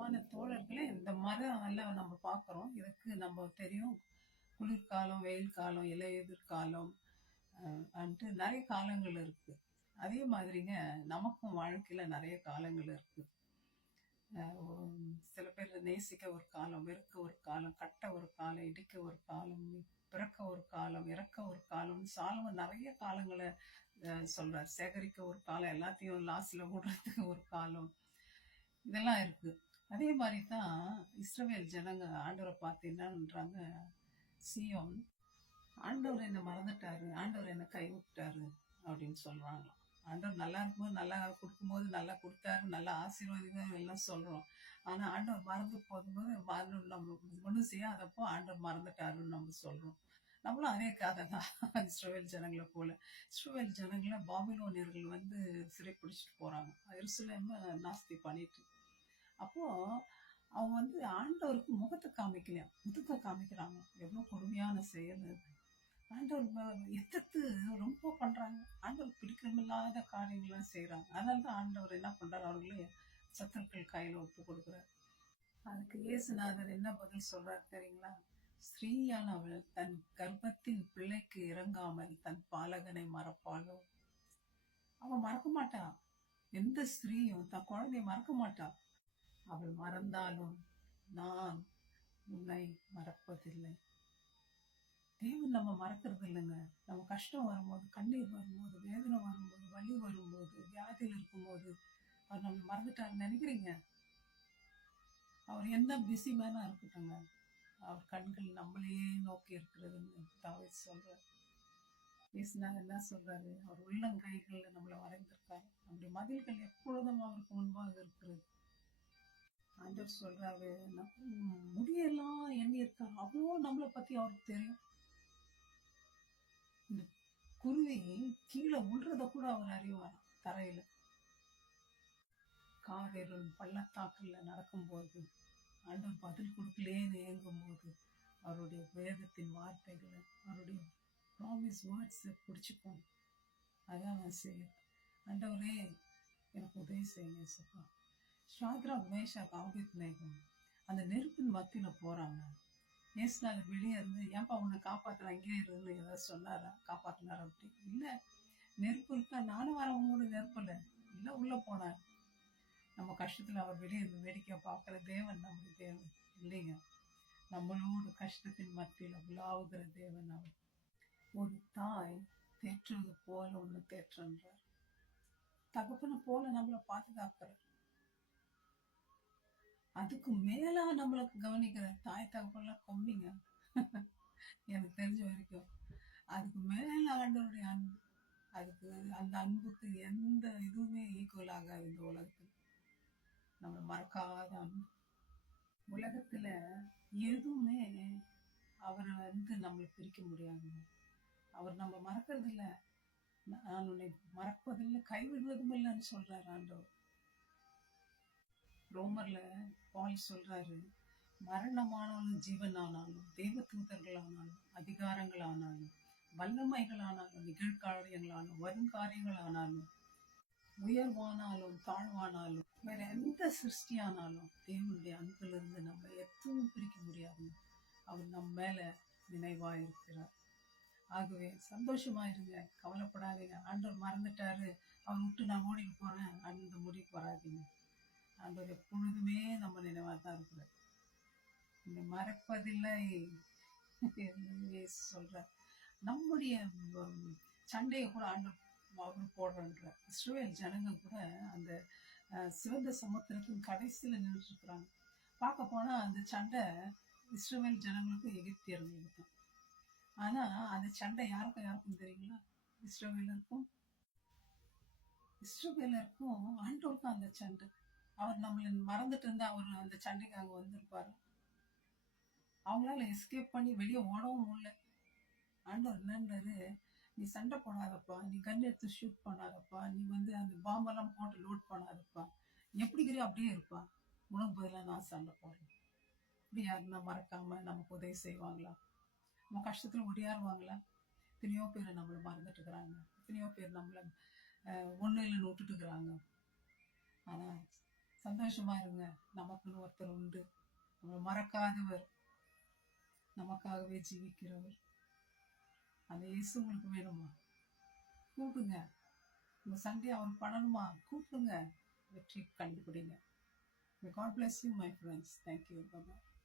அன்பான தோழர்களே, இந்த மரம் எல்லாம் நம்ம பார்க்குறோம். இதுக்கு நம்ம தெரியும். குளிர்காலம், வெயில் காலம், இலையுதிர் காலம் அன்ட்டு நெறைய காலங்கள் இருக்கு. அதே மாதிரிங்க நமக்கும் வாழ்க்கையில நெறைய காலங்கள் இருக்கு. அ ஒ சில பேர் நேசிக்க ஒரு காலம், வெறுக்க ஒரு காலம், கட்ட ஒரு காலம், இடிக்க ஒரு காலம், பிறக்க ஒரு காலம், இறக்க ஒரு காலம். சாலமன் நெறைய காலங்கள சொல்றார். சேகரிக்க ஒரு காலம், எல்லாத்தையும் லாஸ்ல விடுறதுக்கு ஒரு காலம். இதெல்லாம் இருக்கு. அதே மாரி தான் இஸ்ரவேல் ஜனங்க ஆண்டவர பார்த்து என்னன்றாங்க, சீயோன், "ஆண்டவர் என்ன மறந்துட்டாரு, ஆண்டவர் என்ன கைவிட்டாரு" அப்படின்னு சொல்றாங்களாம். ஆண்டவர் நல்லா இருக்கும்போது, நல்லா குடுக்கும்போது, நல்லா குடுத்தாரு, நல்லா ஆசீர்வதிங்க எல்லாம் சொல்றோம். ஆனா ஆண்டவர் மறந்து போகும்போது, நம்ம ஒண்ணும் செய்யாதப்போ ஆண்டவர் மறந்துட்டாருன்னு நம்ம சொல்றோம். நம்மளும் அதே கதை தான் இஸ்ரவேல் ஜனங்கள போல. இஸ்ரவேல் ஜனங்கள பாபிலோனியர்கள் வந்து சிறைப்பிடிச்சுட்டு போறாங்க. எருசலேம நாஸ்தி பண்ணிட்டு. அப்போ அவங்க வந்து ஆண்டவருக்கு முகத்த காமிக்கலையாம். முதுக காமிக்கிறாங்க. எவ்வளோ கொடுமையான செயல் அது. ஆண்டவர் எதிர்த்து ரொம்ப பண்றாங்க. ஆண்டவருக்கு பிடிக்கமில்லாத காரியங்கள்லாம் செய்றாங்க. அதனால தான் ஆண்டவர் என்ன பண்றாரு, அவர்களே சத்துருக்கள் கையில ஒப்பு கொடுக்குறாரு. அதுக்கு இயேசுநாதர் என்ன பதில் சொல்றாரு தெரியுங்களா? ஸ்திரீயானவள் தன் கர்ப்பத்தின் பிள்ளைக்கு இறங்காமல் தன் பாலகனை மறப்பாளோ? அவ மறக்க மாட்டா. எந்த ஸ்திரீயும் தன் குழந்தைய மறக்க மாட்டா. அவள் மறந்தாலும் நான் உன்னை மறப்பதில்லை. தேவன் நம்ம மறக்கிறது இல்லைங்க. நம்ம கஷ்டம் வரும்போது, கண்ணீர் வரும்போது, வேதனை வரும்போது, வலி வரும்போது, வியாதியில் இருக்கும்போது அவர் நம்ம மறந்துட்டாருன்னு நினைக்கிறீங்க? அவர் எந்த பிஸி மேனா இருக்கட்டுங்க, அவர் கண்கள் நம்மளையே நோக்கி இருக்கிறதுன்னு தாவீது சொல்றாரு. இயேசுநாதர் என்ன சொல்றாரு? அவர் உள்ளங்கைகள்ல நம்மளை வரைந்திருக்காரு. நம்முடைய மதில்கள் எப்பொழுதும் அவருக்கு முன்பாக இருக்கிறது. ஆண்டவர் சொல்றாரு, முடியெல்லாம் எண்ணி இருக்காரு. அவ்வளோ நம்மளை பத்தி அவருக்கு தெரியும். இந்த குருவி கீழே விழுறத கூட அவர் அறிவாராம் தரையில. காரிருள் பள்ளத்தாக்குல நடக்கும்போது, ஆண்டவர் பதில் கொடுக்கலேன்னு ஏங்கும் போது, அவருடைய வேதத்தின் வார்த்தைகளை, அவருடைய ப்ராமிஸ் வேர்ட்ஸை பிடிச்சிக்கோங்க. அதான் நான் செய்யும். ஆண்டவரே எனக்கு உதவி செய்யுங்க சப்பா. ஷாத்ராக், மேஷாக், ஆபேத்நேகோ அந்த நெருப்பின் மத்தியில போறாங்க. இயேசுநாதர் வெளியே இருந்து, ஏன்பா உன்னை காப்பாத்துற அங்கேயே இருந்து ஏதாவது சொன்னாரா? காப்பாத்தினாரா? அப்படி இல்லை. நெருப்பு இருக்கா, நானும் வரேன் உங்களோட நெருப்புல. இல்லை, உள்ள போனார். நம்ம கஷ்டத்துல அவர் வெளியே இருந்து வேடிக்கை பார்க்கிற தேவன் நம்முடைய தேவன் இல்லைங்க. நம்மளோட கஷ்டத்தின் மத்தியில உலாவுகிற தேவன் அவர். ஒரு தாய் தேற்றுவது போல ஒண்ணு தேற்றுன்றார். தகப்பனை போல நம்மளை பாதுகாக்கிறார். அதுக்கு மேலா நம்மளுக்கு கவனிக்கிற தாய் தகப்பெல்லாம் கம்மிங்க. எனக்கு தெரிஞ்ச வரைக்கும் அதுக்கு மேல ஆண்டவருடைய அன்பு, அதுக்கு அந்த அன்புக்கு எந்த இதுவுமே ஈக்குவல் ஆகாது இந்த உலகத்துல. நம்ம மறக்காத அன்பு. உலகத்துல எதுவுமே அவரை வந்து நம்மளை பிரிக்க முடியாது. அவர் நம்ம மறக்கிறது இல்லை. நான் உன்னை மறப்பதில்லை, கைவிடுவதும் இல்லைன்னு சொல்றாரு ஆண்டவர். ரோமர்ல பால் சொல்றாரு, மரணமானாலும் ஜீவனானாலும், தெய்வ தூதர்களானாலும், அதிகாரங்களானாலும், வல்லமைகளானாலும், நிகழ்காரியங்களானாலும், வருங்காரியங்களானாலும், உயர்வானாலும் தாழ்வானாலும், வேற எந்த சிருஷ்டியானாலும் தேவனுடைய அன்பிலிருந்து நம்ம எதுவும் பிரிக்க முடியாது. அவர் நம்ம மேல நினைவா இருக்கிறார். ஆகவே சந்தோஷமா இருங்க, கவலைப்படாதீங்க. ஆண்டவர் மறந்துட்டாரு, அவர் விட்டு நான் ஓடிட்டு போறேன் அந்த முடிவுக்கு வராதிங்க. ஆண்டவர் எப்பொழுதுமே நம்ம நினைவா தான் இருக்கிறார். என்னை மறப்பதில்லை சொல்ற. நம்முடைய சண்டையை கூட ஆண்டவர் அவர் போடுறன்ற. இஸ்ரவேல் ஜனங்க கூட அந்த சிவந்த சமுத்திரத்தின் கடைசியில நின்றுட்டு இருக்கிறாங்க. பார்க்க போனா அந்த சண்டை இஸ்ரவேல் ஜனங்களுக்கும் எகிப்தியர்களுக்கும். ஆனா அந்த சண்டை யாருக்கும் தெரியுங்களா? இஸ்ரவேலருக்கும் ஆண்டவருக்கும் அந்த சண்டை. அவர் நம்மளை மறந்துட்டு இருந்தா அவர் அந்த சண்டைக்கு அங்க வந்திருப்பாரு. அவங்களால எஸ்கேப் பண்ணி வெளியே ஓடவும் முடியல. ஆண்டவர் என்னன்றாரு, நீ சண்டை போடாதப்பா, நீ கன் எடுத்து ஷூட் பண்ணாதப்பா, நீ வந்து அந்த பாம்பெல்லாம் போட்டு லோட் பண்ணாதப்பா, எப்படிங்கிறியோ அப்படியே இருப்பா, உனக்கு பதிலாக நான் சண்டை போடுறேன். இப்படி யாருன்னா மறக்காம நமக்கு உதவி செய்வாங்களா? நம்ம கஷ்டத்துல ஒடியாருவாங்களா? எத்தனையோ பேர் நம்மளை மறந்துட்டு இருக்கிறாங்க. எத்தனையோ பேர் நம்மளை ஒண்ணு இல்லைன்னு விட்டுட்டு இருக்கிறாங்க. ஆனா சந்தோஷமா இருங்க, நமக்குன்னு ஒரு ஒருத்தர் உண்டு. நம்மளை மறக்காதவர், நமக்காகவே ஜீவிக்கிறவர். அந்த இயேசு உங்களுக்கு வேணுமா? கூப்பிடுங்க. உங்க சண்டே அவருக்கு பண்ணணுமா? கூப்பிடுங்க. வெற்றி கண்டுபிடிங்க. God bless you, my friends. Thank you. Bye-bye.